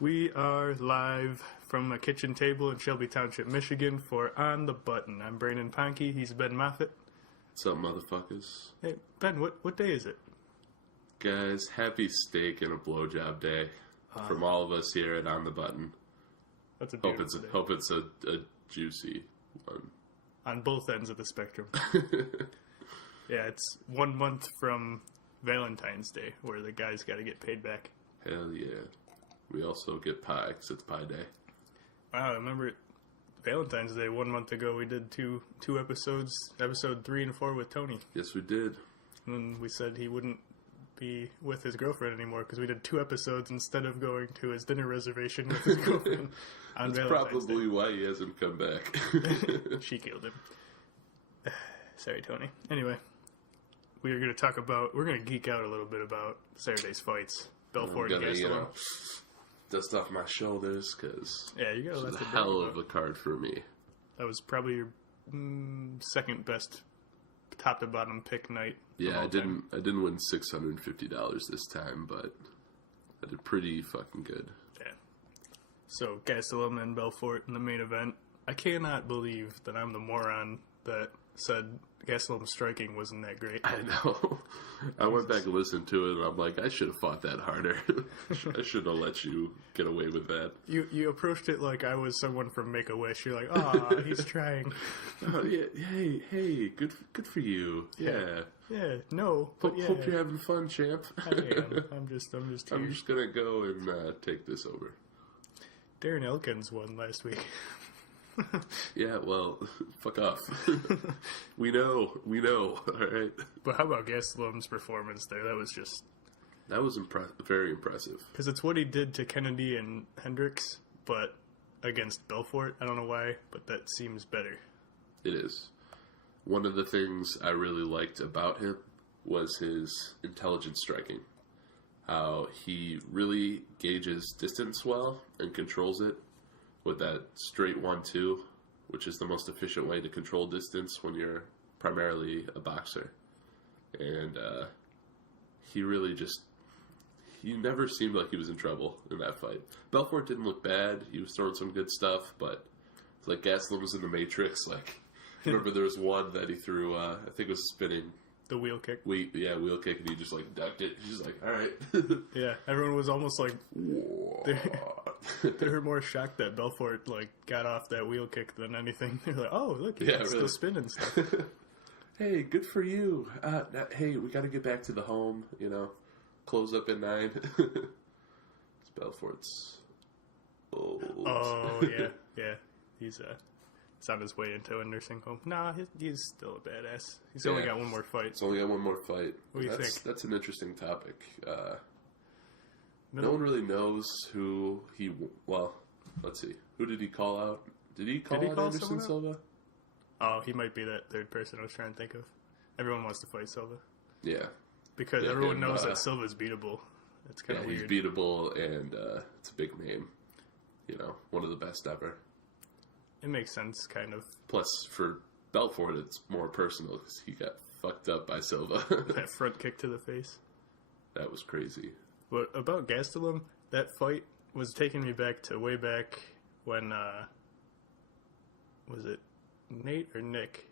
We are live from a kitchen table in Shelby Township, Michigan for On the Button. I'm Ben and Ponke. He's Ben Moffitt. What's up, motherfuckers? Hey, Ben, what day is it? Guys, happy steak and a blowjob day from all of us here at On the Button. That's a beautiful day. Hope it's a juicy one. On both ends of the spectrum. Yeah, it's 1 month from Valentine's Day, where the guys got to get paid back. Hell yeah. We also get pie, because it's pie day. Wow, I remember Valentine's Day 1 month ago, we did two episodes, episode 3 and 4 with Tony. Yes, we did. And then we said he wouldn't be with his girlfriend anymore because we did 2 episodes instead of going to his dinner reservation with his girlfriend on That's Valentine's probably Day. why he hasn't come back. She killed him. Sorry, Tony. Anyway, we're going to geek out a little bit about Saturday's fights. Belfort and Gastelum. Dust off my shoulders, because you gotta let it's a hell of a card for me. That was probably your second best top to bottom pick night. Yeah, I didn't win $650 this time, but I did pretty fucking good. Yeah. So Gastelum and Belfort in the main event. I cannot believe that I'm the moron that said Gastelum's striking wasn't that great. I know. I went back and listened to it, and I'm like, I should have fought that harder. I should have let you get away with that. You approached it like I was someone from Make-A-Wish. You're like, oh, he's trying. Oh, yeah, hey, good for you. Yeah. Yeah, no. Hope you're having fun, champ. I am. I'm just I'm just gonna go and take this over. Darren Elkins won last week. Yeah, well, fuck off. We know, alright? But how about Gastelum's performance there? That was very impressive. Because it's what he did to Kennedy and Hendricks, but against Belfort. I don't know why, but that seems better. It is. One of the things I really liked about him was his intelligent striking. How he really gauges distance well and controls it with that straight 1-2, which is the most efficient way to control distance when you're primarily a boxer. And he never seemed like he was in trouble in that fight. Belfort didn't look bad. He was throwing some good stuff, but it's like Gastelum was in the Matrix. Like, remember there was one that he threw, I think it was spinning. The wheel kick. Wheel kick, and he just like ducked it. He's just like, all right. Yeah, everyone was almost like they were more shocked that Belfort like got off that wheel kick than anything. They're like, oh look, it's the spin and stuff. Hey, good for you. Hey, we got to get back to the home. Close up at 9. It's Belfort's old. Oh yeah. He's on his way into a nursing home. Nah, he's still a badass. He's only got one more fight. He's only got one more fight. What do you think? That's an interesting topic. No one really knows who he... Well, let's see. Who did he call out? Did he call out Anderson Silva? Oh, he might be that third person I was trying to think of. Everyone wants to fight Silva. Yeah. Because everyone knows that Silva's beatable. It's kind of weird. He's beatable, and it's a big name. One of the best ever. It makes sense, kind of. Plus, for Belfort, it's more personal because he got fucked up by Silva. That front kick to the face. That was crazy. But about Gastelum, that fight was taking me back to way back when, was it Nate or Nick?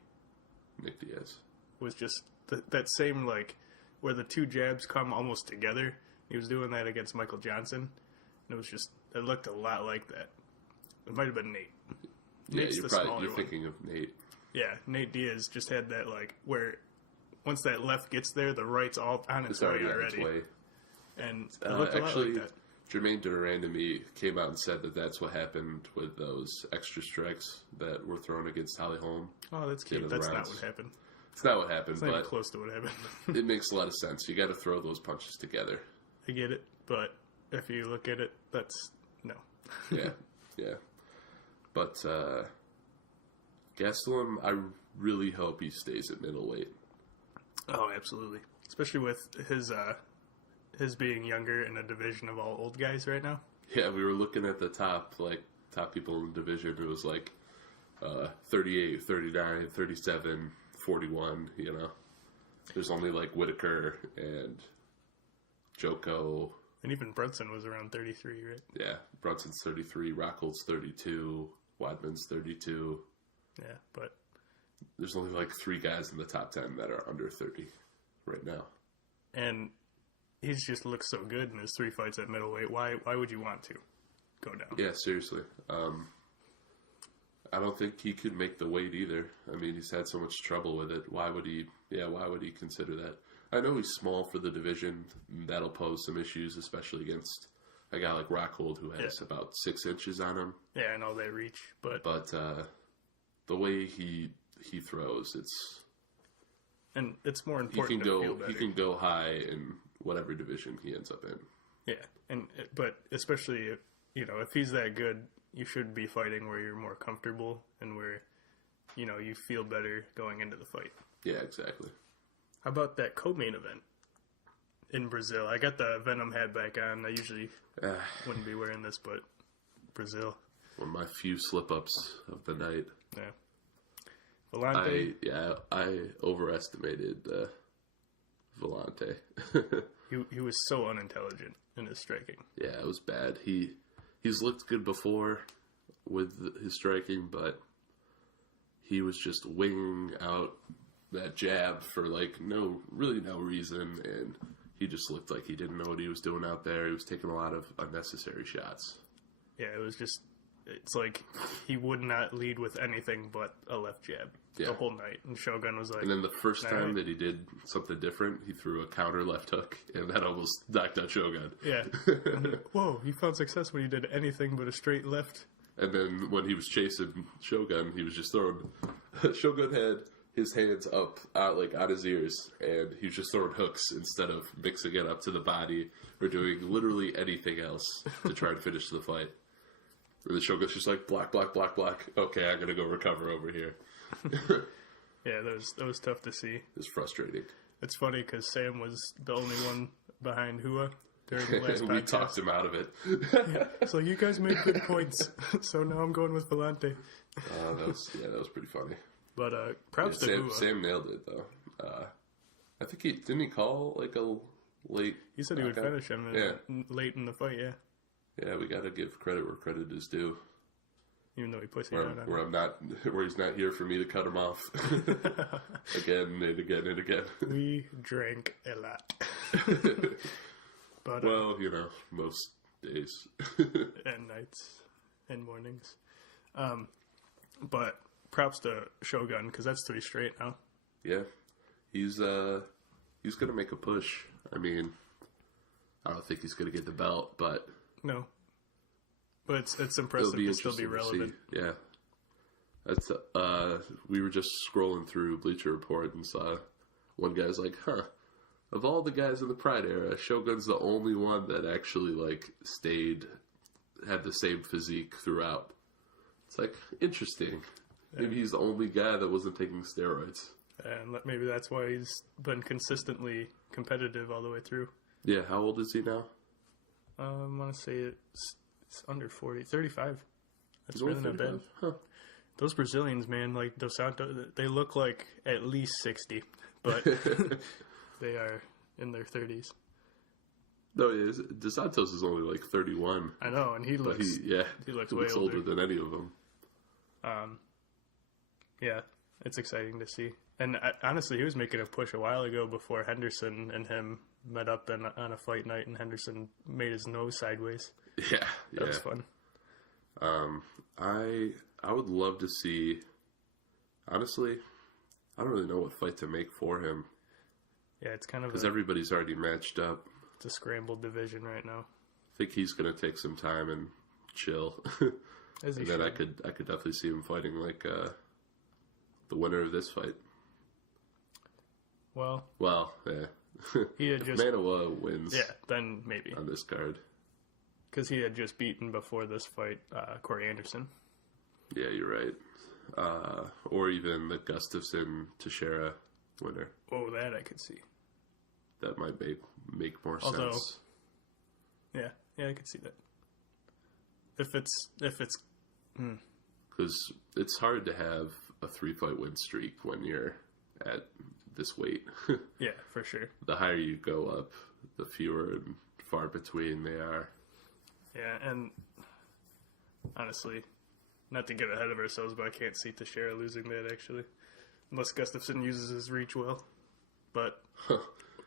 Nick Diaz. Was just that same, like, where the two jabs come almost together. He was doing that against Michael Johnson. And it looked a lot like that. It might have been Nate. Yeah, you're thinking of Nate. Yeah, Nate Diaz just had that, like, where once that left gets there, the right's all on its way already. And it looked a lot like that. Jermaine Durandamy came out and said that that's what happened with those extra strikes that were thrown against Holly Holm. Oh, that's cute. That's not what happened. It's not what happened, it's not even close to what happened. It makes a lot of sense. You got to throw those punches together. I get it, but if you look at it, that's no. Yeah. But Gastelum, I really hope he stays at middleweight. Oh, absolutely. Especially with his being younger in a division of all old guys right now. Yeah, we were looking at the top people in the division. It was like 38, 39, 37, 41, There's only like Whitaker and Joko And even Brunson was around 33, right? Yeah, Brunson's 33, Rockhold's 32, Weidman's 32. Yeah, but there's only like 3 guys in the top 10 that are under 30 right now. And he's just looks so good in his 3 fights at middleweight. Why would you want to go down? Yeah, seriously. I don't think he could make the weight either. I mean, he's had so much trouble with it. Why would he consider that? I know he's small for the division. That'll pose some issues, especially against a guy like Rockhold who has about 6 inches on him. Yeah, I know they reach, but the way he throws, it's more important to feel better. He can go high in whatever division he ends up in. Yeah, but especially if he's that good, you should be fighting where you're more comfortable and where you feel better going into the fight. Yeah, exactly. How about that co-main event in Brazil? I got the Venom hat back on. I usually wouldn't be wearing this, but Brazil. One of my few slip-ups of the night. Yeah. Volante. I overestimated Volante. He was so unintelligent in his striking. Yeah, it was bad. He's looked good before with his striking, but he was just winging out that jab for no reason, and he just looked like he didn't know what he was doing out there. He was taking a lot of unnecessary shots. Yeah, it's like he would not lead with anything but a left jab the whole night. And Shogun was like... And then the first time that he did something different, he threw a counter left hook, and that almost knocked out Shogun. Yeah. Whoa, he found success when he did anything but a straight left. And then when he was chasing Shogun, he was just throwing... Shogun had his hands up on his ears, and he was just throwing hooks instead of mixing it up to the body or doing literally anything else to try and finish the fight. And the Shogun's just like, block, block, block, block. Okay, I'm going to go recover over here. Yeah, that was tough to see. It's frustrating. It's funny because Sam was the only one behind Hua during the last podcast. We talked him out of it. Yeah, so you guys made good points. So now I'm going with Volante. That was pretty funny. But props to Hua. Sam nailed it though. I think didn't he call a late. He said he would finish him late in the fight. Yeah. Yeah, we got to give credit where credit is due. Even though he puts it down. Where he's not here for me to cut him off again and again and again. We drank a lot. But most days and nights and mornings. But props to Shogun because that's 3 straight now. Yeah, he's gonna make a push. I mean, I don't think he's gonna get the belt, but. No. But it's impressive to still be relevant. Yeah. That's we were just scrolling through Bleacher Report and saw one guy's like, of all the guys in the Pride era, Shogun's the only one that actually had the same physique throughout. It's like, interesting. Maybe he's the only guy that wasn't taking steroids. And maybe that's why he's been consistently competitive all the way through. Yeah, how old is he now? I want to say it's under 40, 35. That's really not bad. Huh. Those Brazilians, man, like Dos Santos, they look like at least 60, but they are in their 30s. No, Dos Santos is only 31. I know, and he looks way older than any of them. Yeah, it's exciting to see. And honestly, he was making a push a while ago before Henderson and him met up on a fight night, and Henderson made his nose sideways. Yeah. That was fun. I would love to see. Honestly, I don't really know what fight to make for him. Yeah, it's kind of because everybody's already matched up. It's a scrambled division right now. I think he's going to take some time and chill. And then I could definitely see him fighting the winner of this fight. Well, yeah. He had if Manoa wins, then maybe on this card, because he had just beaten before this fight Corey Anderson. Yeah, you're right. Or even the Gustafsson Teixeira winner. Oh, that I could see. That might make more sense. Yeah, I could see that. If it's because it's hard to have a 3-fight win streak when you're at this weight. Yeah, for sure. The higher you go up, the fewer and far between they are. Yeah, and honestly, not to get ahead of ourselves, but I can't see Teixeira losing that, actually. Unless Gustafsson uses his reach well. But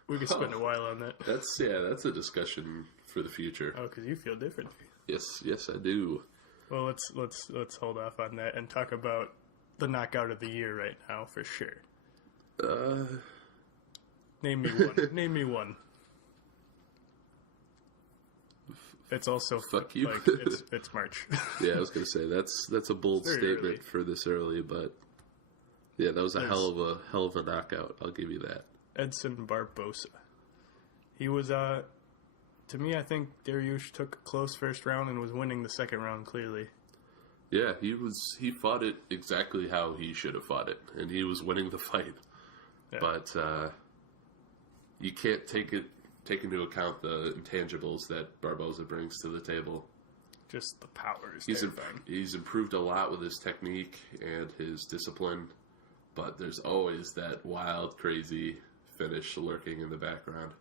we could spend a while on that. That's a discussion for the future. Oh, because you feel different. Yes, I do. Well, let's hold off on that and talk about the knockout of the year right now, for sure. Name me one. Name me one. It's also fuck you. Like it's March. Yeah, I was gonna say that's a bold statement early for this early, but yeah, that was a hell of a knockout. I'll give you that. Edson Barbosa. He was to me, I think Dariush took a close first round and was winning the second round clearly. Yeah, he fought it exactly how he should have fought it, and he was winning the fight. Yeah. But you can't take into account the intangibles that Barbosa brings to the table. Just the power is he's improved a lot with his technique and his discipline, but there's always that wild, crazy finish lurking in the background.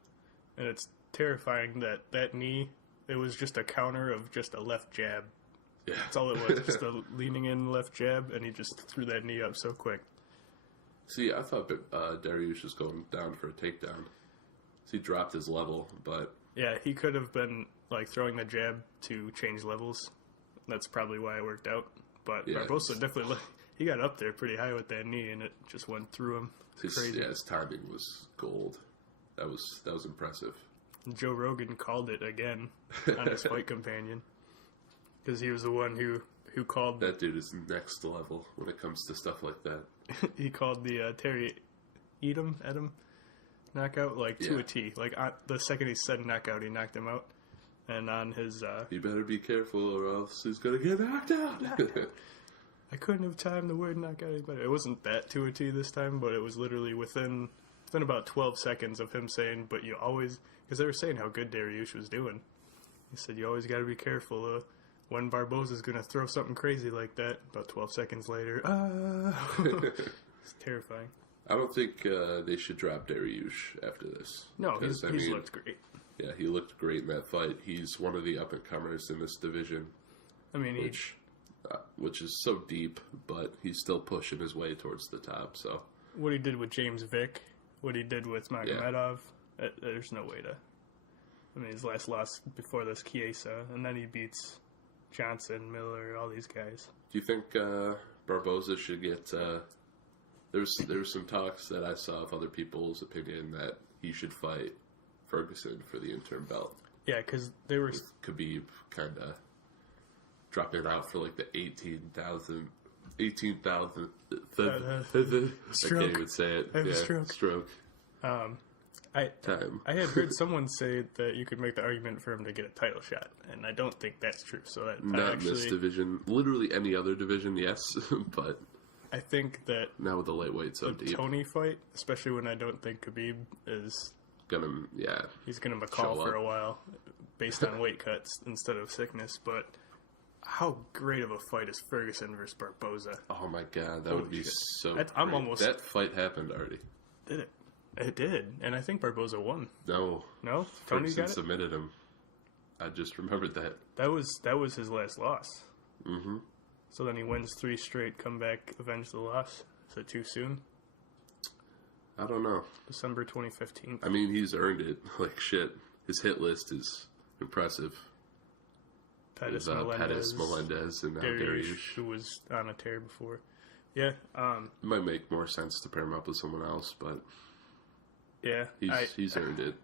And it's terrifying that knee, it was just a counter of just a left jab. Yeah. That's all it was, just a leaning in left jab, and he just threw that knee up so quick. See, I thought Dariush was going down for a takedown. He dropped his level, but... Yeah, he could have been, like, throwing the jab to change levels. That's probably why it worked out. But yeah, Barbosa definitely... He got up there pretty high with that knee, and it just went through him. Crazy. Yeah, his timing was gold. That was impressive. Joe Rogan called it again on his Fight Companion. Because he was the one who called... That dude is next level when it comes to stuff like that. He called the Terry Edom knockout to a T. Like the second he said knockout, he knocked him out. And on his... you better be careful or else he's going to get knocked out. I couldn't have timed the word knockout any better. It wasn't that to a T this time, but it was literally within about 12 seconds of him saying, but you always... Because they were saying how good Dariush was doing. He said, you always got to be careful when Barbosa's going to throw something crazy like that. About 12 seconds later, it's terrifying. I don't think they should drop Dariush after this. No, he's looked great. Yeah, he looked great in that fight. He's one of the up-and-comers in this division. I mean, which is so deep, but he's still pushing his way towards the top. So what he did with James Vick, what he did with Magomedov, there's no way to... I mean, his last loss before this, Chiesa, and then he beats Johnson, Miller, all these guys. Do you think Barbosa should get... There was some talks that I saw of other people's opinion that he should fight Ferguson for the interim belt. Yeah, because they were... Khabib kind of dropping it out for like the 18,000... I can't even say it. I have a stroke. I had heard someone say that you could make the argument for him to get a title shot, and I don't think that's true. So that not in this division, literally any other division, yes, but I think that now with the lightweight so deep, Tony fight, especially when I don't think Khabib is he's gonna McCall for a while, based on weight cuts instead of sickness. But how great of a fight is Ferguson versus Barbosa? Oh my god, that would be so. That fight happened already. Did it? It did, and I think Barbosa won. No, Tony got it? Submitted him. I just remembered that. That was his last loss. Mm-hmm. So then he wins 3 straight, come back, avenge the loss. Is it too soon? I don't know. December 2015. I mean, he's earned it like shit. His hit list is impressive. Pettis, Melendez, and now Dariush, who was on a tear before. Yeah. It might make more sense to pair him up with someone else, but... Yeah, he's earned it.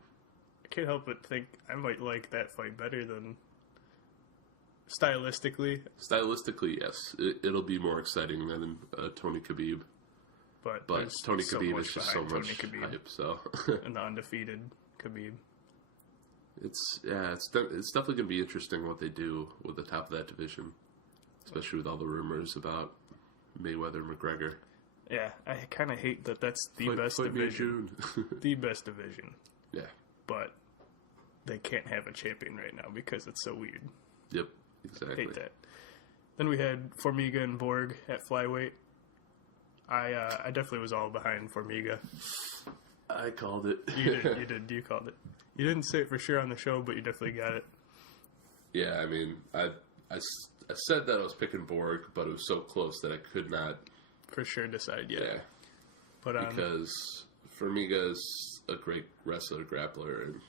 I can't help but think I might like that fight better than stylistically. Stylistically, yes, it'll be more exciting than Tony Khabib. But Tony Khabib is just so much hype. So and the undefeated Khabib. It's definitely gonna be interesting what they do with the top of that division, especially with all the rumors about Mayweather McGregor. Yeah, I kind of hate that that's the best division. The best division. Yeah. But they can't have a champion right now because it's so weird. Yep, exactly. I hate that. Then we had Formiga and Borg at flyweight. I definitely was all behind Formiga. I called it. You did. You called it. You didn't say it for sure on the show, but you definitely got it. Yeah, I mean, I said that I was picking Borg, but it was so close that I could not For sure decide, Yeah. But because Formiga's a great wrestler, grappler, and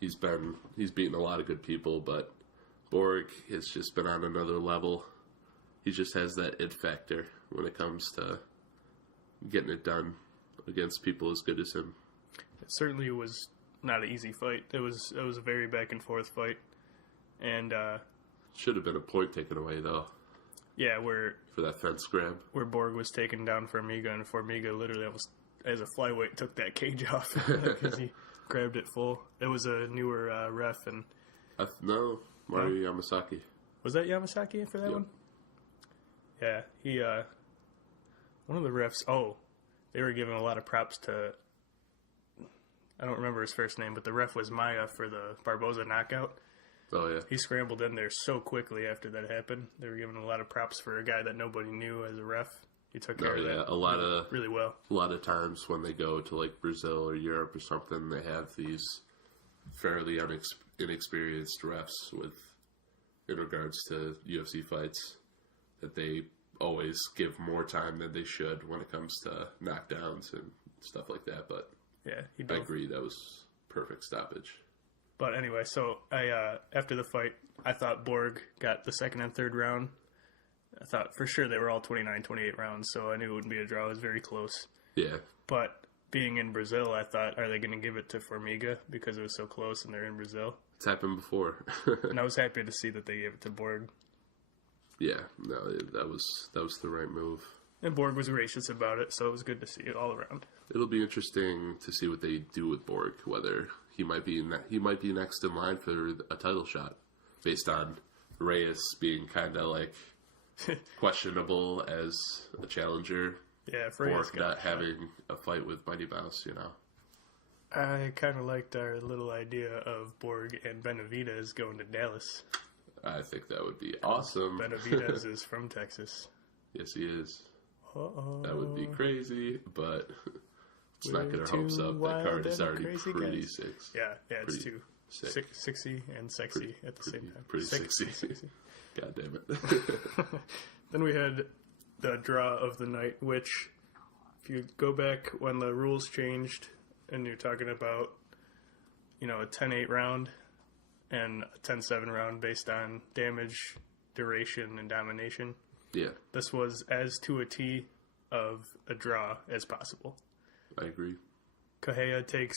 he's beaten a lot of good people, but Borg has just been on another level. He just has that it factor when it comes to getting it done against people as good as him. it certainly was not an easy fight. It was a very back and forth fight. And Should have been a point taken away, though, yeah, where that fence grab. Borg was taken down Formiga, and Formiga literally almost, as a flyweight, took that cage off because he grabbed it full. It was a newer ref, and No, Mario Yamasaki. was that Yamasaki for that Yep. one? Yeah, he one of the refs. Oh, they were giving a lot of props to. I don't remember his first name, but the ref was Maya for the Barboza knockout. Oh, yeah. He scrambled in there so quickly after that happened. They were giving a lot of props for a guy that nobody knew as a ref. He took care of that A lot of really well. A lot of times when they go to like Brazil or Europe or something, they have these fairly inexperienced refs in regards to UFC fights that they always give more time than they should when it comes to knockdowns and stuff like that. But Yeah, I agree, that was perfect stoppage. But anyway, so I after the fight, I thought Borg got the second and third round. I thought for sure they were all 29-28 rounds, so I knew it wouldn't be a draw. It was very close. Yeah. But being in Brazil, I thought, are they going to give it to Formiga because it was so close and they're in Brazil? It's happened before. And I was happy to see that they gave it to Borg. Yeah, no, that was the right move. And Borg was gracious about it, so it was good to see it all around. It'll be interesting to see what they do with Borg, whether he might be next in line for a title shot, based on Reyes being kind of like questionable as a challenger. Yeah, Borg not having a fight with Mighty Mouse, you know. I kind of liked our little idea of Borg and Benavidez going to Dallas. I think that would be awesome. Benavidez is from Texas. Yes, he is. Uh-oh. That would be crazy, but let's not get our hopes up. That card is already pretty sick. Yeah, it's too sick. Sexy and sexy at the same time. Pretty sexy. God damn it. Then we had the draw of the night, which, if you go back when the rules changed, and you're talking about, a 10-8 round and a 10-7 round based on damage, duration, and domination. Yeah. This was as to a T of a draw as possible. I agree. Correia takes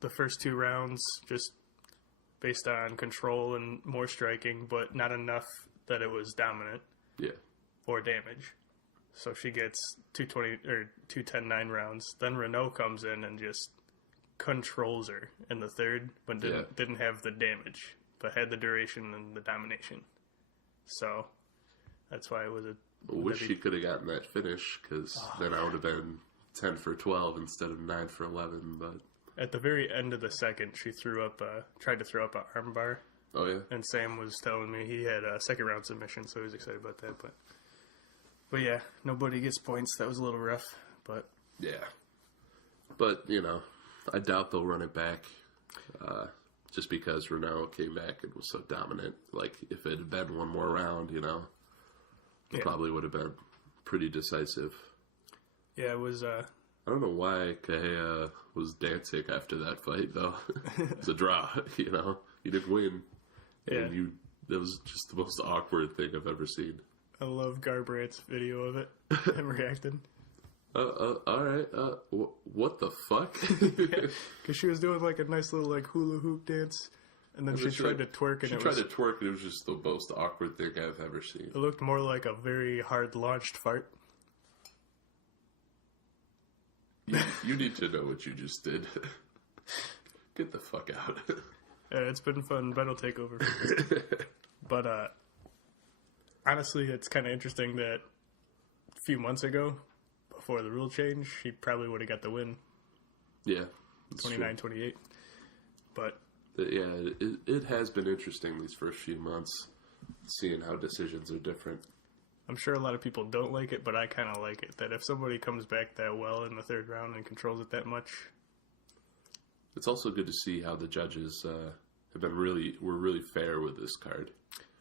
the first 2 rounds just based on control and more striking, but not enough that it was dominant. Yeah. Or damage. So she gets 2 10-9 rounds. Then Renault comes in and just controls her in the third, but didn't have the damage, but had the duration and the domination. So that's why it was I wish she could have gotten that finish, because then I would have been 10 for 12 instead of 9 for 11. But at the very end of the second, she tried to throw up an armbar. Oh, yeah? And Sam was telling me he had a second round submission, so he was excited about that. But yeah, nobody gets points. That was a little rough, but... Yeah. But, I doubt they'll run it back, just because Renault came back and was so dominant. Like, if it had been one more round, it probably would have been pretty decisive. Yeah, it was... I don't know why Correia was dancing after that fight, though. It was a draw, He didn't win. Yeah. And that was just the most awkward thing I've ever seen. I love Garbrandt's video of it. Him reacting. All right. What the fuck? Because she was doing like a nice little like hula hoop dance, and then she tried to twerk, and it was just the most awkward thing I've ever seen. It looked more like a very hard launched fart. You need to know what you just did. Get the fuck out. Yeah, it's been fun. Ben will take over for this. But honestly, it's kind of interesting that a few months ago, before the rule change, she probably would have got the win. Yeah. 29-28. But yeah, it has been interesting these first few months, seeing how decisions are different. I'm sure a lot of people don't like it, but I kind of like it. That if somebody comes back that well in the third round and controls it that much, It's also good to see how the judges were really fair with this card.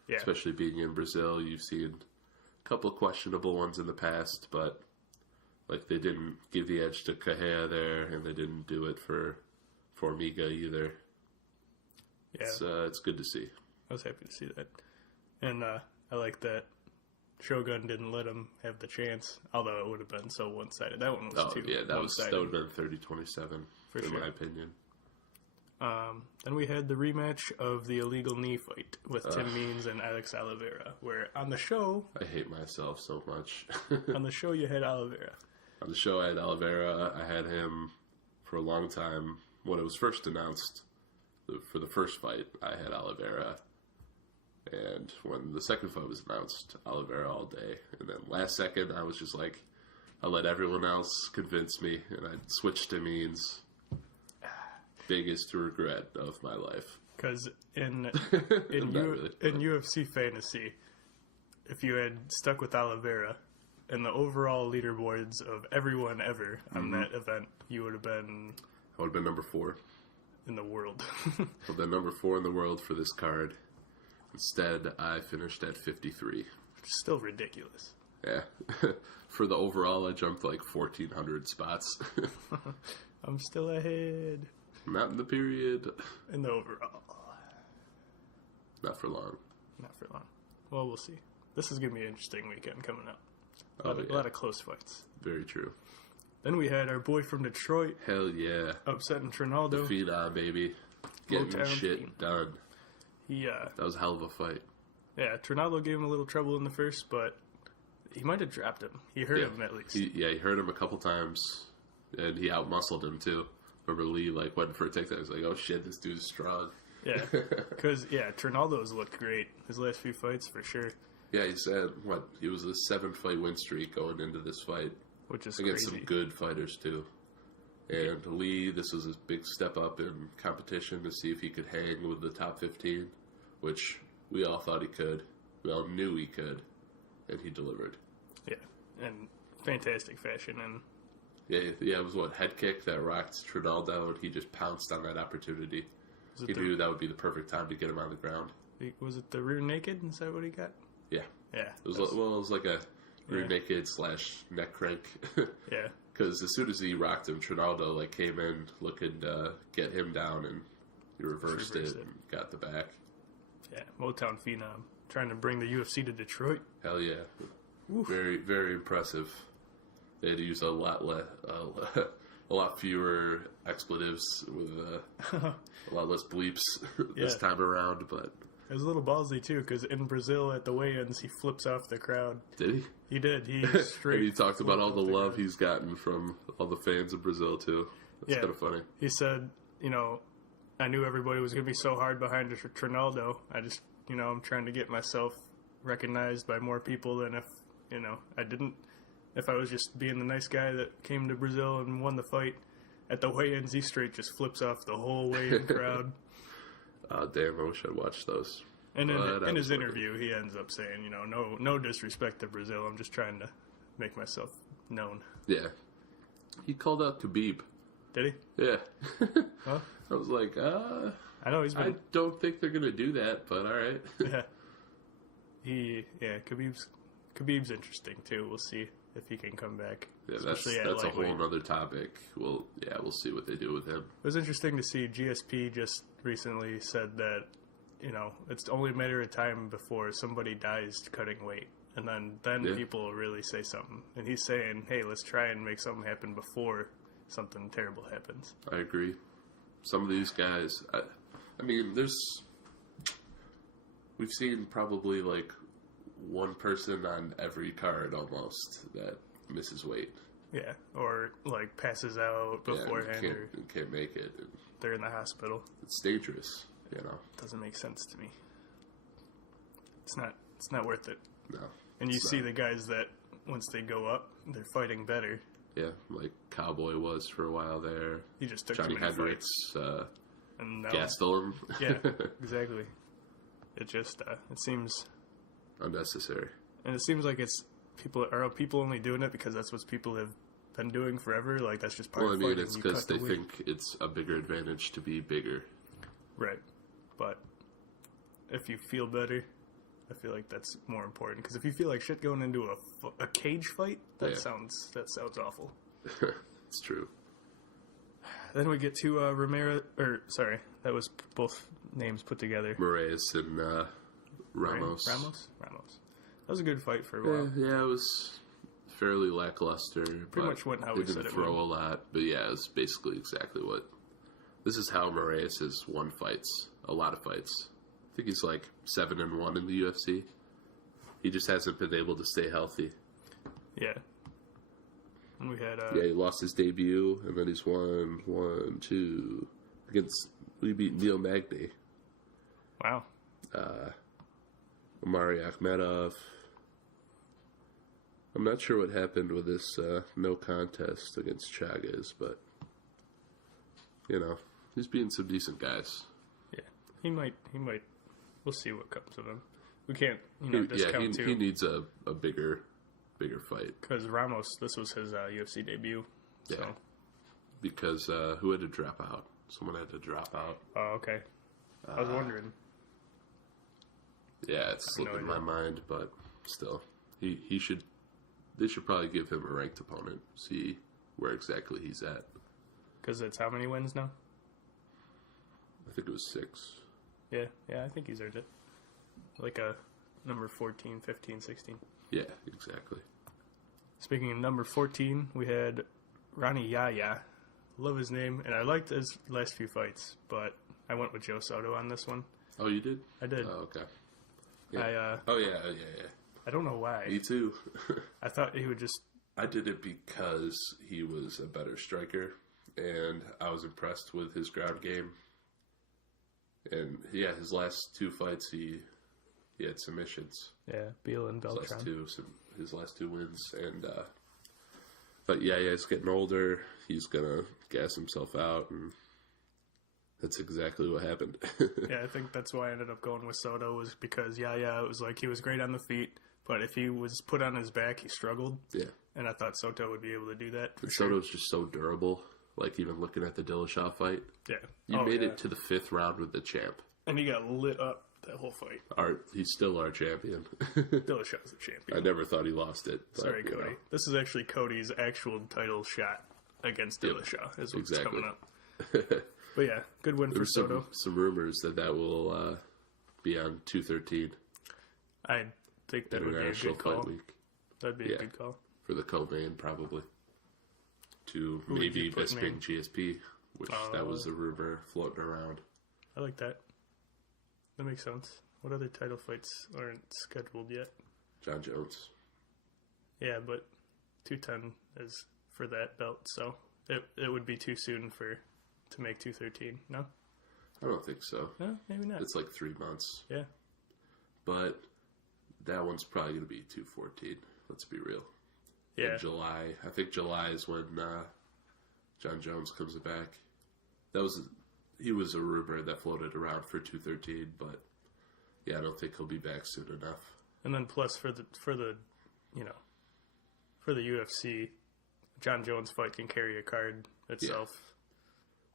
Yeah. Especially being in Brazil, you've seen a couple of questionable ones in the past, but like they didn't give the edge to Cahea there, and they didn't do it for Formiga either. Yeah. It's good to see. I was happy to see that. And I like that Shogun didn't let him have the chance, although it would have been so one-sided. That one was too one-sided. That would have been 30-27, in my opinion. Then we had the rematch of the illegal knee fight with Tim Means and Alex Oliveira, where on the show... I hate myself so much. On the show, you had Oliveira. On the show, I had Oliveira. I had him for a long time. When it was first announced, for the first fight, I had Oliveira. And when the second fight was announced, Oliveira all day. And then last second, I was just like, I'll let everyone else convince me. And I switched to Means. Biggest regret of my life. Because in UFC Fantasy, if you had stuck with Oliveira, in the overall leaderboards of everyone ever on that event, you would have been... I would have been number 4. In the world. I would have been number 4 in the world for this card. Instead, I finished at 53. Still ridiculous. Yeah. For the overall, I jumped like 1,400 spots. I'm still ahead. Not in the period. In the overall. Not for long. Not for long. Well, we'll see. This is going to be an interesting weekend coming up. A lot of close fights. Very true. Then we had our boy from Detroit. Hell yeah. Upsetting Trinaldo. The Phenom, baby. Getting shit done. That was a hell of a fight. Yeah, Trinaldo gave him a little trouble in the first, but he might have dropped him. He hurt him at least. He hurt him a couple times, and he outmuscled him too. Remember Lee went for a takedown. He was like, oh shit, this dude's strong. Yeah, because, Trinaldo's looked great his last few fights for sure. Yeah, he said, he was a 7-fight win streak going into this fight. Which is against crazy. Some good fighters too. And Lee, this was his big step up in competition to see if he could hang with the top 15, which we all thought he could. We all knew he could, and he delivered. Yeah, in fantastic fashion. And it was head kick that rocked Trinaldo, and he just pounced on that opportunity. He knew that would be the perfect time to get him on the ground. Was it the rear naked? Is that what he got? Yeah. Yeah. It was like a rear naked / neck crank. Yeah. Because as soon as he rocked him, Trinaldo came in looking to get him down, and he reversed it and got the back. Yeah, Motown Phenom trying to bring the UFC to Detroit. Hell yeah. Oof. Very, very impressive. They had to use a lot fewer expletives with a lot less bleeps this time around, but... It was a little ballsy, too, because in Brazil, at the weigh-ins, he flips off the crowd. Did he? He did. He straight... And he talked about all the love he's gotten from all the fans of Brazil, too. That's kind of funny. He said, I knew everybody was going to be so hard behind Trinaldo. I just, I'm trying to get myself recognized by more people than if, I didn't. If I was just being the nice guy that came to Brazil and won the fight. At the weigh-ins, he straight just flips off the whole weigh-in crowd. Oh, damn, I wish I'd watched those. And in his interview, he ends up saying, no disrespect to Brazil. I'm just trying to make myself known. Yeah. He called out Khabib. Did he? Yeah. Huh? I was like, I know I don't think they're going to do that, but all right. Yeah. Khabib's interesting, too. We'll see if he can come back. Yeah, that's a whole other topic. We'll see what they do with him. It was interesting to see GSP just recently said that, it's only a matter of time before somebody dies cutting weight. And then people will really say something. And he's saying, hey, let's try and make something happen before something terrible happens. I agree. Some of these guys, we've seen probably one person on every card almost that misses weight. Yeah, or passes out beforehand and can't make it. They're in the hospital. It's dangerous, Doesn't make sense to me. It's not worth it. No. And you see the guys that once they go up, they're fighting better. Yeah, like Cowboy was for a while there. He just took Johnny too many Hendricks, and Gastelum. Yeah, exactly. It just it seems unnecessary. And it seems like it's people only doing it because that's what people have been doing forever. Like, that's just part Well, I of mean, fighting. it's You because cut the they weight. think it's a bigger advantage to be bigger. Right. But if you feel better, I feel like that's more important. Because if you feel like shit going into a cage fight, that sounds awful. It's true. Then we get to Romero, that was both names put together. Moraes and Ramos. Ramos. That was a good fight for a while. Yeah, it was fairly lackluster. Pretty much went how we said it would. Didn't throw a lot, but yeah, it was basically exactly what. This is how Moraes has won fights, a lot of fights. I think he's like 7-1 in the UFC. He just hasn't been able to stay healthy. Yeah. And we had he lost his debut, and then he's won 1, 2 against. We beat Neil Magny. Wow. Omari Akhmedov. I'm not sure what happened with this no contest against Chagas, but he's beating some decent guys. Yeah, he might. We'll see what comes of him. We can't, discount he needs a bigger fight. Because Ramos, this was his UFC debut. So. Yeah. Because who had to drop out? Someone had to drop out. Oh, okay. I was wondering. Yeah, it's slipping my mind, but still, he should. They should probably give him a ranked opponent. See where exactly he's at. Because it's how many wins now? I think it was 6. Yeah, I think he's earned it. Like a number 14, 15, 16. Yeah, exactly. Speaking of number 14, we had Ronnie Yaya. Love his name, and I liked his last few fights, but I went with Joe Soto on this one. Oh, you did? I did. Oh, okay. Yeah. Yeah. I don't know why. Me too. I thought he would just... I did it because he was a better striker, and I was impressed with his ground game. And, yeah, his last 2 fights, he had submissions. Yeah, Beal and Beltran. His last 2 wins. And, but, yeah, he's getting older. He's going to gas himself out, and that's exactly what happened. Yeah, I think that's why I ended up going with Soto, was because, it was like he was great on the feet, but if he was put on his back, he struggled. Yeah. And I thought Soto would be able to do that. And Soto's just so durable. Like, even looking at the Dillashaw fight. Yeah. You made it to the 5th round with the champ. And he got lit up that whole fight. He's still our champion. Dillashaw's the champion. I never thought he lost it. But, Sorry, Cody. This is actually Cody's actual title shot against Dillashaw, is what's coming up. But yeah, good win for Soto. Some rumors that will be on 213. I think that would be a good call. Fight week. That'd be a good call. For the co-main, probably. To maybe Bisping GSP, which that was a rumor floating around. I like that. That makes sense. What other title fights aren't scheduled yet? John Jones. Yeah, but 210 is for that belt, so it would be too soon to make 213. No? I don't think so. No, maybe not. It's like 3 months. Yeah. But that one's probably going to be 214. Let's be real. Yeah. In July. I think July is when John Jones comes back. He was a rumor that floated around for 213, but yeah, I don't think he'll be back soon enough. And then plus for the UFC, John Jones fight can carry a card itself.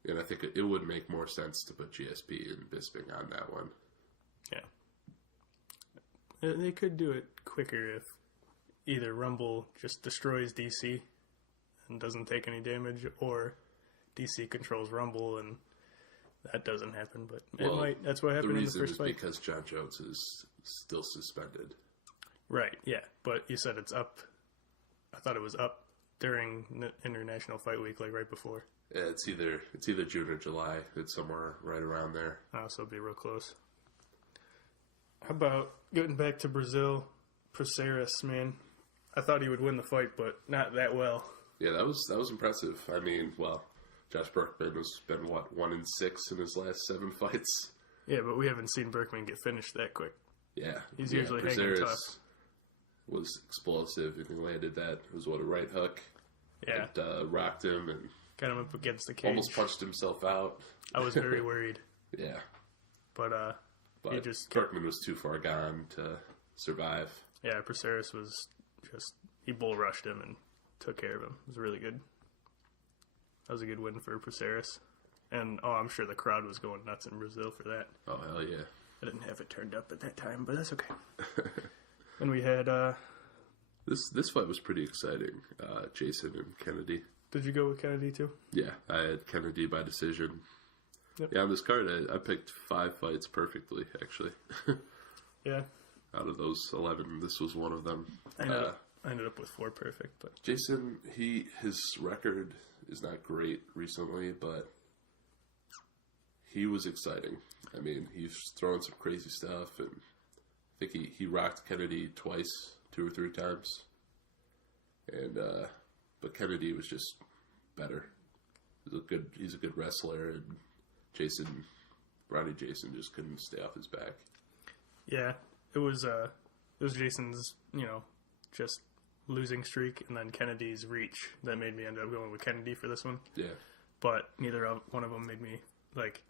Yeah. And I think it would make more sense to put GSP and Bisping on that one. Yeah. They could do it quicker if either Rumble just destroys DC and doesn't take any damage, or DC controls Rumble and that doesn't happen. But it might. That's what happened in the first fight. Because John Jones is still suspended. Right, yeah. But you said it's up. I thought it was up during International Fight Week, like right before. Yeah, it's either June or July. It's somewhere right around there. Oh, so it'll be real close. How about getting back to Brazil? Praceres, man. I thought he would win the fight, but not that well. Yeah, that was impressive. I mean, well, Josh Berkman has been 1-6 in his last 7 fights. Yeah, but we haven't seen Berkman get finished that quick. Yeah, he's usually hanging tough. Was explosive, and he landed that. It was a right hook. Yeah, and, rocked him and got him up against the cage. Almost punched himself out. I was very worried. Yeah, but he just Berkman was too far gone to survive. Yeah, Praceres was he bull rushed him and took care of him. It was really good. That was a good win for Praceres. And, I'm sure the crowd was going nuts in Brazil for that. Oh, hell yeah. I didn't have it turned up at that time, but that's okay. And we had... This fight was pretty exciting. Jason and Kennedy. Did you go with Kennedy, too? Yeah, I had Kennedy by decision. Yep. Yeah, on this card, I picked 5 fights perfectly, actually. Yeah. Out of those 11, this was one of them. I ended up with 4 perfect, but... Jason, his record is not great recently, but he was exciting. I mean, he's throwing some crazy stuff, and I think he rocked Kennedy twice, 2 or 3 times. And, but Kennedy was just better. He's a good wrestler, and Ronnie Jason just couldn't stay off his back. Yeah, it was Jason's, just losing streak, and then Kennedy's reach that made me end up going with Kennedy for this one. Yeah. But neither one of them made me like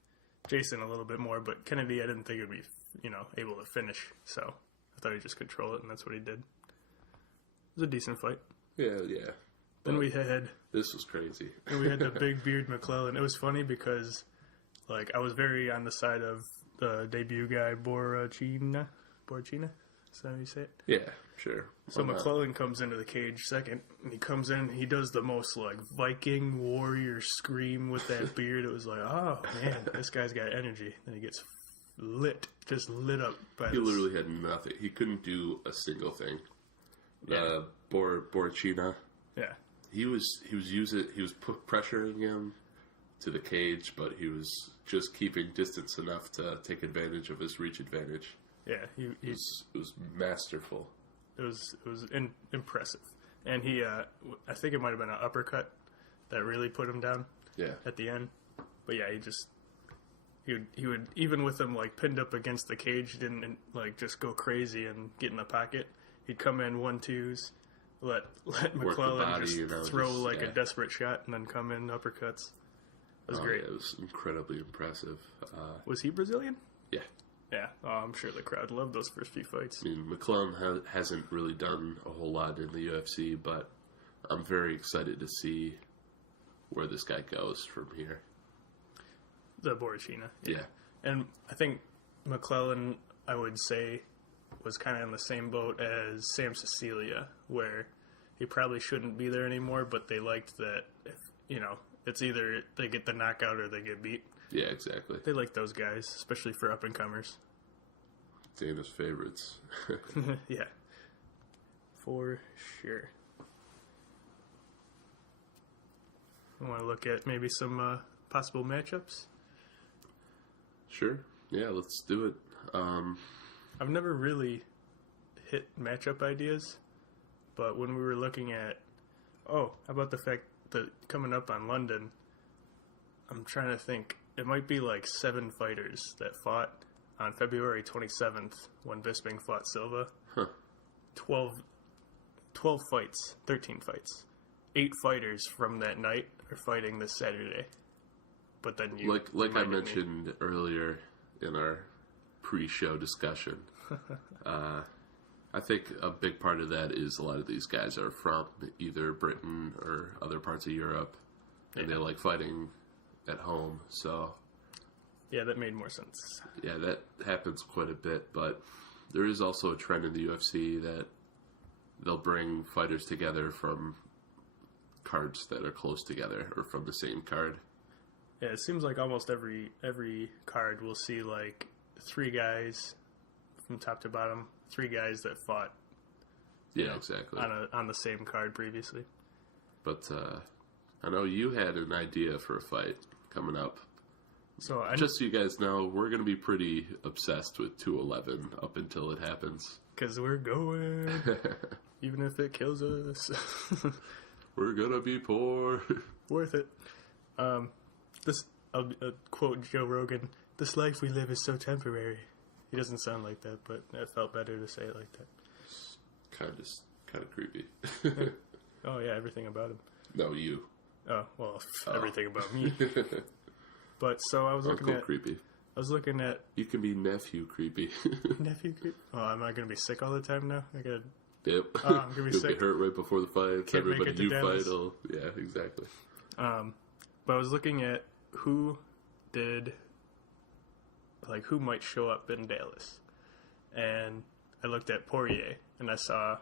Jason a little bit more, but Kennedy I didn't think it would be, able to finish, so I thought he'd just control it, and that's what he did. It was a decent fight. Yeah. Then we had... This was crazy. And we had the big beard McClellan. It was funny because, I was very on the side of the debut guy, Borchina? Is that how you say it? Yeah, sure. So McClellan comes into the cage second, and he comes in, he does the most, Viking warrior scream with that beard. It was like, oh, man, this guy's got energy. Then he gets just lit up by He literally had nothing. He couldn't do a single thing. Yeah. Borchina. Yeah. He was pressuring him to the cage, but he was just keeping distance enough to take advantage of his reach advantage. Yeah, it was masterful. It was impressive, and he I think it might have been an uppercut that really put him down. Yeah. At the end, but yeah, he would even with him pinned up against the cage, didn't just go crazy and get in the pocket. He'd come in 1-2s, let McClellan body, just throw a desperate shot, and then come in uppercuts. It was great. Yeah, it was incredibly impressive. Was he Brazilian? Yeah. Yeah, I'm sure the crowd loved those first few fights. I mean, McClellan hasn't really done a whole lot in the UFC, but I'm very excited to see where this guy goes from here. The Borchina. Yeah. And I think McClellan, I would say, was kind of in the same boat as Sam Cecilia, where he probably shouldn't be there anymore, but they liked that, it's either they get the knockout or they get beat. Yeah, exactly. They like those guys, especially for up-and-comers. Dana's favorites. Yeah. For sure. I want to look at maybe some possible matchups. Sure. Yeah, let's do it. I've never really hit matchup ideas, but when we were looking at, how about the fact that coming up on London, I'm trying to think, it might be 7 fighters that fought on February 27th when Bisping fought Silva. Huh. 12 fights, 13 fights. 8 fighters from that night are fighting this Saturday. But then you... Like I mentioned earlier in our pre-show discussion, I think a big part of that is a lot of these guys are from either Britain or other parts of Europe, and they like fighting at home, so... Yeah, that made more sense. Yeah, that happens quite a bit, but there is also a trend in the UFC that they'll bring fighters together from cards that are close together, or from the same card. Yeah, it seems like almost every card we'll see 3 guys from top to bottom, 3 guys that fought. Yeah, exactly. On the same card previously. But I know you had an idea for a fight coming up. So just so you guys know, we're going to be pretty obsessed with 211 up until it happens. Because we're going, even if it kills us. We're going to be poor. Worth it. I'll quote Joe Rogan, "This life we live is so temporary." He doesn't sound like that, but it felt better to say it like that. Kind of creepy. Oh yeah, everything about him. No, you. Oh well, everything about me. But so I was looking at creepy. I was looking at. You can be nephew creepy. Nephew creepy. Oh, am I gonna be sick all the time now? I gotta Yep. Gonna be You'll sick. get hurt right before the fight. Can't make Everybody it to you Dallas. fight will... Yeah, exactly. But I was looking at who might show up in Dallas. And I looked at Poirier, and I saw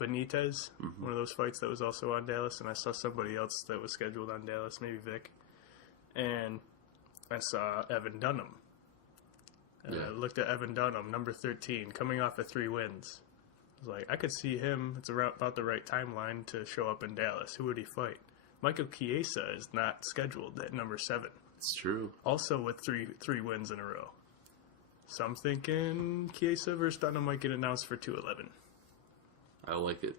Benitez, one of those fights that was also on Dallas, and I saw somebody else that was scheduled on Dallas, maybe Vic. And I saw Evan Dunham. And I looked at Evan Dunham, number 13, coming off of 3 wins. I was like, I could see him. It's about the right timeline to show up in Dallas. Who would he fight? Michael Chiesa is not scheduled at number 7. It's true. Also with three wins in a row. So I'm thinking Chiesa versus Dunham might get announced for 211. I like it.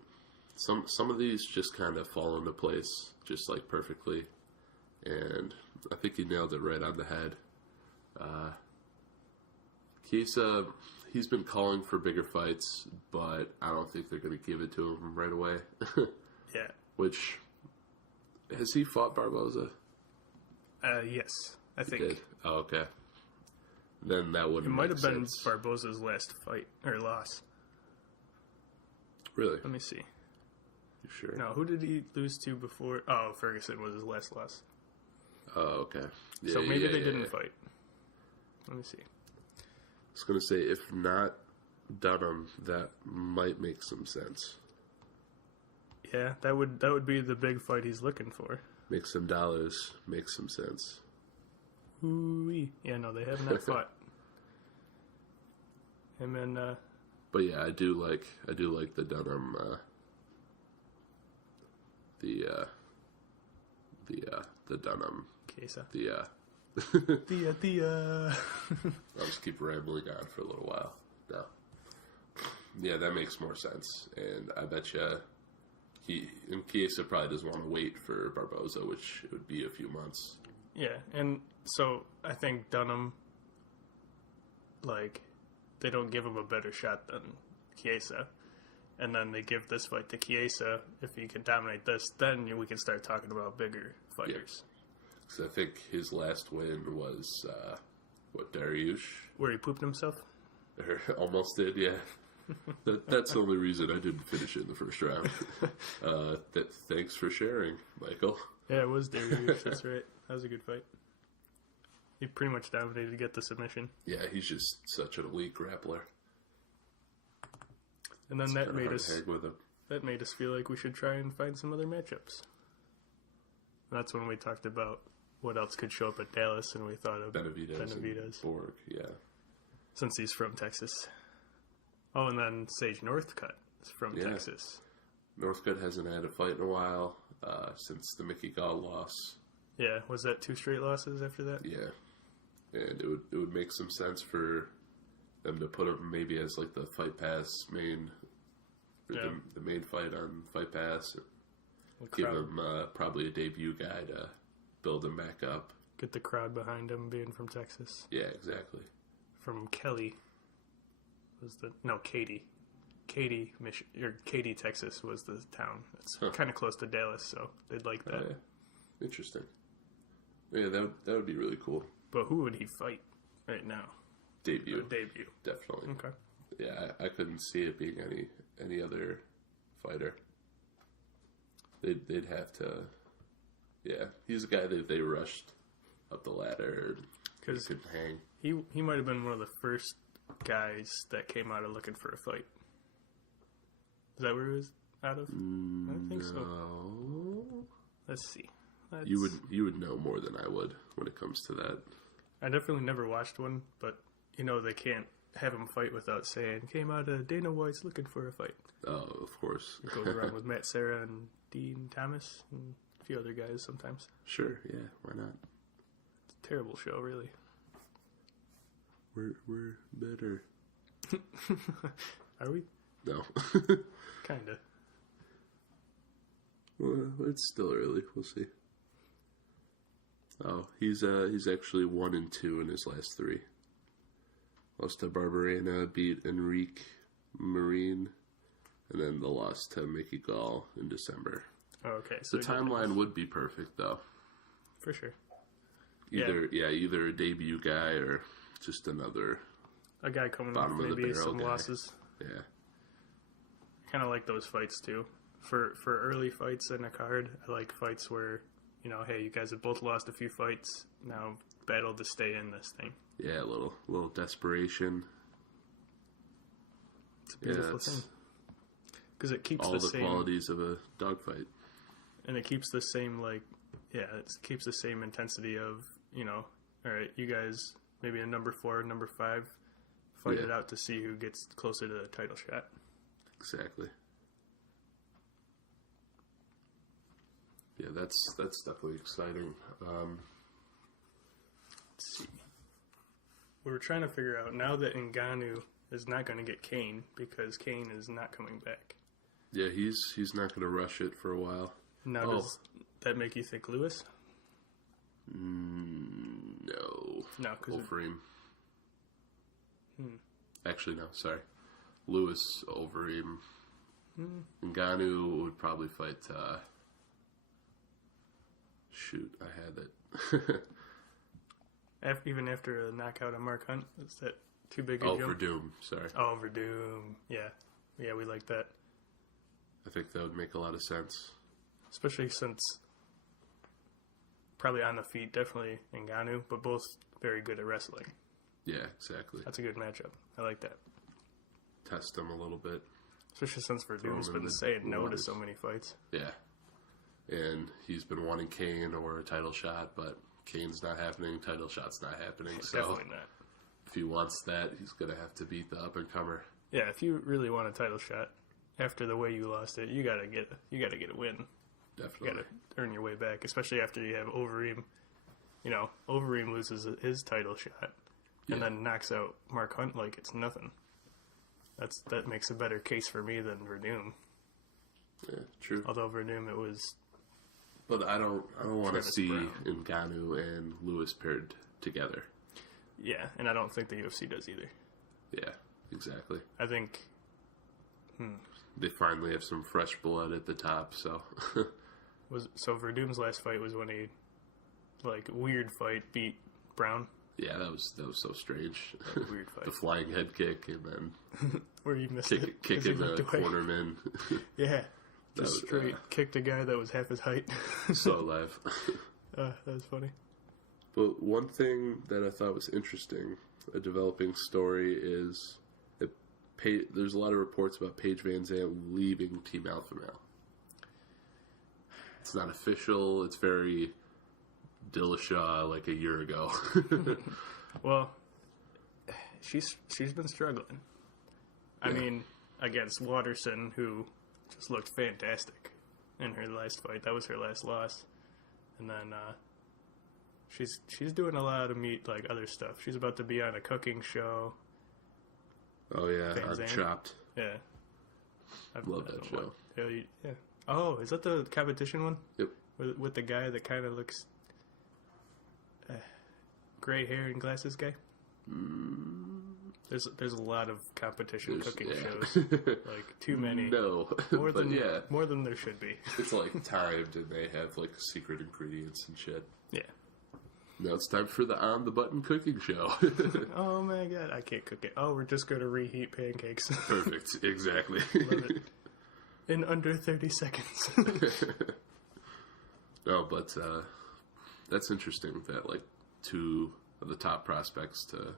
Some of these just kind of fall into place just like perfectly. And I think he nailed it right on the head. Chiesa, he's been calling for bigger fights, but I don't think they're going to give it to him right away. Yeah. Which, has he fought Barboza? Yes, I think. He did? Oh, okay. Then that wouldn't It might have been sense. Barboza's last fight, or loss. Really? Let me see. You sure? No, who did he lose to before? Oh, Ferguson was his last loss. Oh, okay. Yeah, So maybe they didn't fight. Let me see. I was going to say, if not Dunham, that might make some sense. Yeah, that would be the big fight he's looking for. Make some dollars, make some sense. Ooh-wee. Yeah, no, they have not fought. Him and But yeah, I do like the Dunham the Dunham Chiesa. I'll just keep rambling on for a little while. No. Yeah, that makes more sense. And I bet you Chiesa probably doesn't want to wait for Barboza, which it would be a few months. Yeah, and so I think Dunham, they don't give him a better shot than Chiesa. And then they give this fight to Chiesa. If he can dominate this, then we can start talking about bigger fighters. Because I think his last win was, Dariush? Where he pooped himself? Or almost did, yeah. That's the only reason I didn't finish it in the first round. Thanks for sharing, Michael. Yeah, it was Dariush, that's right. That was a good fight. He pretty much dominated to get the submission. Yeah, he's just such an elite grappler. And then that made us with him. That made us feel like we should try and find some other matchups. That's when we talked about what else could show up at Dallas, and we thought of Benavidez. Borg, yeah. Since he's from Texas. Oh, and then Sage Northcutt is from Texas. Northcutt hasn't had a fight in a while since the Mickey Gall loss. Yeah, was that 2 straight losses after that? Yeah, and it would make some sense for them to put him maybe as like the Fight Pass main, the main fight on Fight Pass. Give him probably a debut guy to build him back up. Get the crowd behind him being from Texas. Yeah, exactly. From Kelly Katy. Katy, Texas was the town. It's kind of close to Dallas, so they'd like that. Yeah. Interesting. Yeah, that would be really cool. But who would he fight right now? Debut. Definitely. Okay. Yeah, I couldn't see it being any other fighter. They'd have to. Yeah, he's a guy that they rushed up the ladder because he couldn't hang. He might have been one of the first guys that came out of looking for a fight. Is that where he was out of? I think so. Let's see. You would know more than I would when it comes to that. I definitely never watched one, but they can't have him fight without saying came out of Dana White's looking for a fight. Oh, of course. It goes around with Matt Serra and Dean Thomas and a few other guys sometimes. Sure, yeah, why not? It's a terrible show, really. We're better. Are we? No. Kinda. Well, it's still early. We'll see. Oh, he's actually 1-2 in his last 3. Lost to Barberena, beat Enrique Marine, and then the loss to Mickey Gall in December. Oh, okay. So the timeline would be perfect, though. For sure. Either a debut guy or just another a guy coming off maybe some losses. Yeah. kind of like those fights too. For early fights in a card, I like fights where, you know, hey, you guys have both lost a few fights. Now battle to stay in this thing. Yeah, a little desperation. It's a beautiful thing. Because it keeps all the the same qualities of a dogfight. And it keeps the same, like, yeah, it keeps the same intensity of, you know, all right, you guys, maybe a number 4, number 5, fight it out to see who gets closer to the title shot. Exactly. Yeah, that's definitely exciting. Let's see. We were trying to figure out, now that Ngannou is not going to get Kane, because Kane is not coming back. Yeah, he's not going to rush it for a while. Now, does that make you think Lewis? No. No, because... Overeem. Actually, no, sorry. Lewis, Overeem. Ngannou would probably fight... Shoot, I had it. Even after a knockout of Mark Hunt? Is that too big a jump? Oh, Verdum, sorry. Oh, Verdum. Yeah. Yeah, we like that. I think that would make a lot of sense. Especially since probably on the feet, definitely Ngannou, but both very good at wrestling. Yeah, exactly. That's a good matchup. I like that. Test them a little bit. Especially since Verdum's been saying no to so many fights. Yeah. And he's been wanting Kane or a title shot, but Kane's not happening, title shot's not happening. So definitely not. If he wants that, he's going to have to beat the up-and-comer. Yeah, if you really want a title shot, after the way you lost it, you gotta get a win. Definitely. You gotta earn your way back, especially after you have Overeem. You know, Overeem loses his title shot and then knocks out Mark Hunt like it's nothing. That makes a better case for me than Verdum. Yeah, true. Although Verdum, it was... But I don't want to see Brown. Ngannou and Lewis paired together. Yeah, and I don't think the UFC does either. Yeah, exactly. I think... They finally have some fresh blood at the top, so... So Verdum's last fight was when he, like, weird fight, beat Brown. Yeah, that was so strange. Weird fight. The flying head kick and then where you missed it. Kicking the cornerman. Yeah. Just straight kicked a guy that was half his height. So alive. That was funny. But one thing that I thought was interesting, a developing story, is there's a lot of reports about Paige Van Zandt leaving Team Alpha Male. It's not official. It's very Dillashaw like a year ago. Well, she's been struggling. I mean, against Watterson, who just looked fantastic in her last fight. That was her last loss. And then she's doing a lot of like other stuff. She's about to be on a cooking show. Oh yeah, on Chopped. Yeah, Love that show. Yeah. Oh, is that the competition one? Yep. With the guy that kind of looks gray hair and glasses guy. There's a lot of competition cooking shows. Like too many. No, more than there should be. It's like timed, and they have like secret ingredients and shit. Yeah. Now it's time for the On the Button cooking show. Oh my god, I can't cook it. Oh, we're just going to reheat pancakes. Perfect, exactly. Love it. In under 30 seconds. No, but that's interesting that like 2 of the top prospects to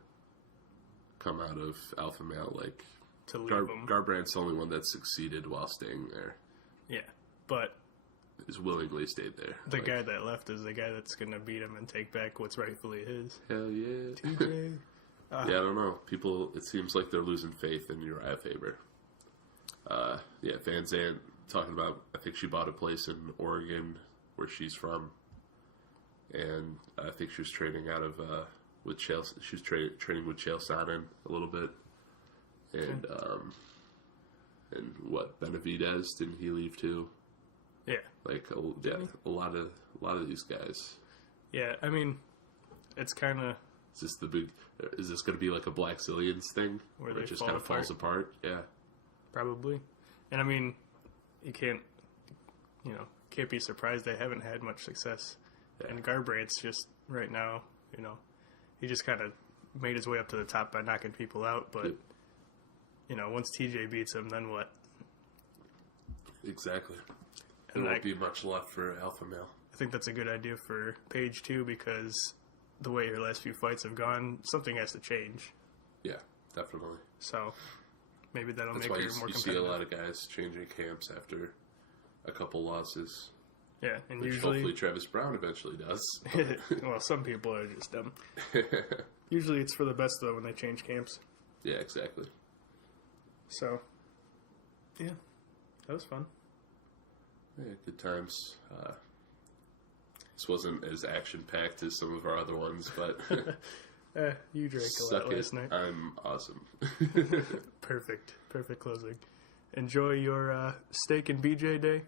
come out of Alpha Male, like to leave them. Garbrandt's the only one that succeeded while staying there. Yeah, but is willingly stayed there. The guy that left is the guy that's going to beat him and take back what's rightfully his. Hell yeah. TJ. Yeah, I don't know. People, it seems like they're losing faith in Uriah Faber. Yeah, Van Zandt talking about, I think she bought a place in Oregon where she's from. And I think she was training out of, with Chael, she was training with Chael Sonnen a little bit. And, and what, Benavidez, didn't he leave too? Yeah. Like, a lot of these guys. Yeah, I mean, it's kind of... Is this going to be like a Black Zillions thing? Where it just kind of falls apart? Yeah. Probably. And I mean, you can't be surprised they haven't had much success. Yeah. And Garbrandt's just, right now, he just kind of made his way up to the top by knocking people out. But, once TJ beats him, then what? Exactly. There And won't be much left for alpha male. I think that's a good idea for Paige, too, because the way her last few fights have gone, something has to change. Yeah, definitely. So, maybe that'll That's make why her you more see competitive. a lot of guys changing camps after a couple losses. Yeah, and Which usually... hopefully Travis Brown eventually does. well, some people are just dumb. Usually it's for the best, though, when they change camps. Yeah, exactly. So, yeah, that was fun. Yeah, good times. This wasn't as action-packed as some of our other ones, but... You drank a lot last night. I'm awesome. Perfect closing. Enjoy your steak and BJ day.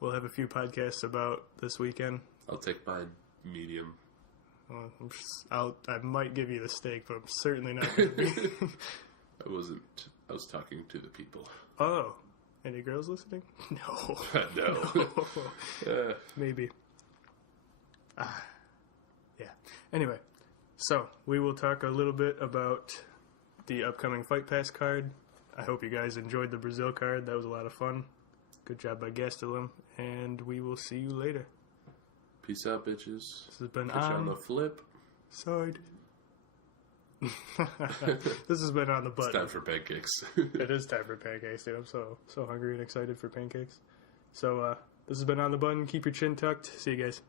We'll have a few podcasts about this weekend. I'll take mine medium. Well, I might give you the steak, but I'm certainly not going to be. I was talking to the people. Oh, any girls listening? No. No. Maybe. Yeah. Anyway, so we will talk a little bit about the upcoming Fight Pass card. I hope you guys enjoyed the Brazil card. That was a lot of fun. Good job by Gastelum, and we will see you later. Peace out, bitches. This has been on the flip side. This has been on the button. It's time for pancakes. It is time for pancakes, dude. I'm so hungry and excited for pancakes. So this has been on the button. Keep your chin tucked. See you guys.